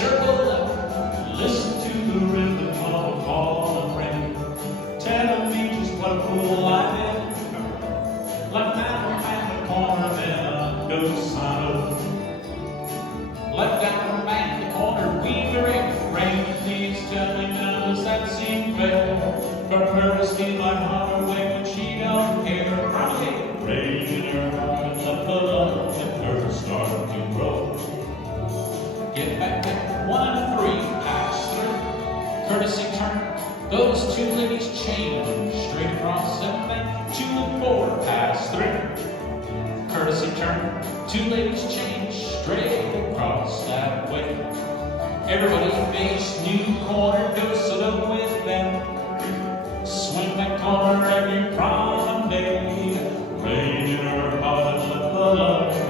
circle left, listen to the rhythm of a falling rain, telling me just what a fool life is. Like down at the corner, then a dose of. Like down at the corner, we were in rain. Please tell me now, does that seem fair? For her to steal my heart away when she don't care. Rain in her heart, let the love in her start to grow. Get back at 1 and 3, pass through. Courtesy turn, those two ladies chain straight across and back. 2 and 4, pass through. Courtesy turn, 2 ladies chain straight across that way. Everybody face new corner, go so with them. Swing that corner every prom day. Rain in her heart, let the love